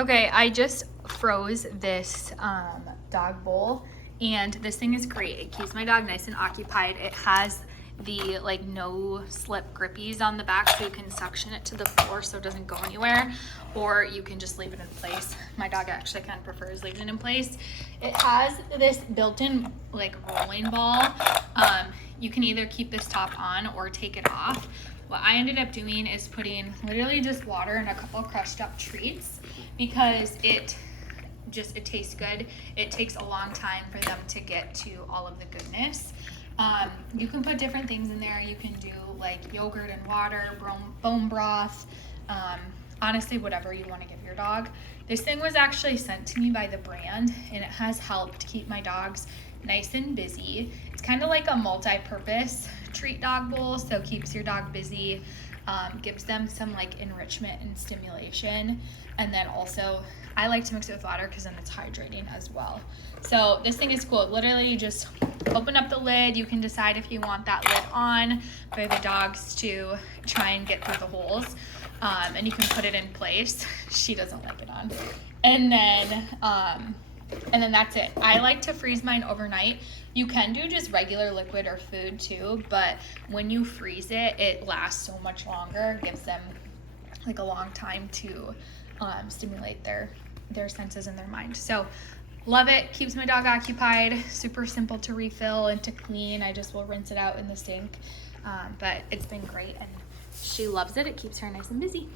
Okay, I just froze this dog bowl, and this thing is great. It keeps my dog nice and occupied. It has the like no slip grippies on the back, so you can suction it to the floor so it doesn't go anywhere, or you can just leave it in place. My dog actually kind of prefers leaving it in place. It has this built-in like rolling ball. You can either keep this top on or take it off. What I ended up doing is putting literally just water and a couple crushed up treats, because it tastes good. It takes a long time for them to get to all of the goodness. You can put different things in there. You can do like yogurt and water, bone broth, honestly whatever you want to give your dog. This thing was actually sent to me by the brand, and it has helped keep my dogs nice and busy. It's kind of like a multi-purpose treat dog bowl, so keeps your dog busy, gives them some like enrichment and stimulation, and then also I like to mix it with water because then it's hydrating as well. So this thing is cool. Literally you just open up the lid. You can decide if you want that lid on for the dogs to try and get through the holes, and you can put it in place. She doesn't like it on. And then that's it. I like to freeze mine overnight. You can do just regular liquid or food too, but when you freeze it, it lasts so much longer. It gives them like a long time to stimulate their senses and their mind. So love it. Keeps my dog occupied. Super simple to refill and to clean. I just will rinse it out in the sink. But it's been great, and she loves it. It keeps her nice and busy.